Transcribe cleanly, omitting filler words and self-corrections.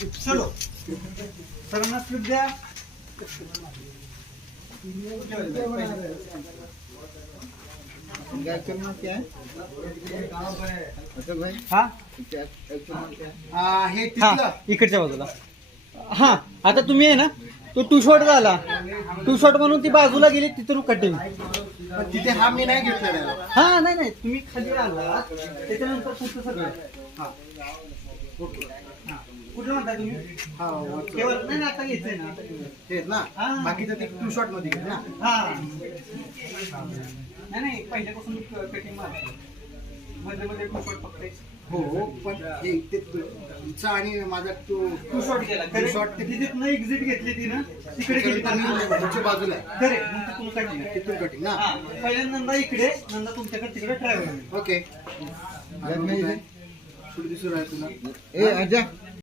चलो सरांना स्लिप द्या. हे तिथलं इकडच्या बाजूला. हा आता तुम्ही आहे ना तो टू शॉट झाला. टू शॉट म्हणून ती बाजूला गेली तिथून कटिंग. तिथे हा मी नाही घेतलेला. हा नाही नाही तुम्ही खाली आला त्याच्यानंतर पुढचं सगळं. हा ओके. कुठलं म्हणता तुम्ही? हा केवळ नाही ना, आता घ्यायचंय ना, आता घेऊया. तेच ना. हा. बाकीचं ते टू शॉट मध्ये घेत ना. हा नाही नाही पहिल्यापासून कटिंग मारतो. मध्ये मध्ये टू शॉट फक्त. हो पण हे ते तुमचा आणि माझा तो टू शॉट गेला. टू शॉट ते तिथे न एक्झिट घेतली ती ना तिकडे गेली. तुमच्या बाजूला आहे. खरे मग तिथून कटिंग. तिथून कटिंग ना. हा पहिल्यांदा नंदा इकडे, नंदा तुमच्याकडे तिकडे ट्रॅव्हल. ओके. थोडी दिसून आहे तुला. ए आजा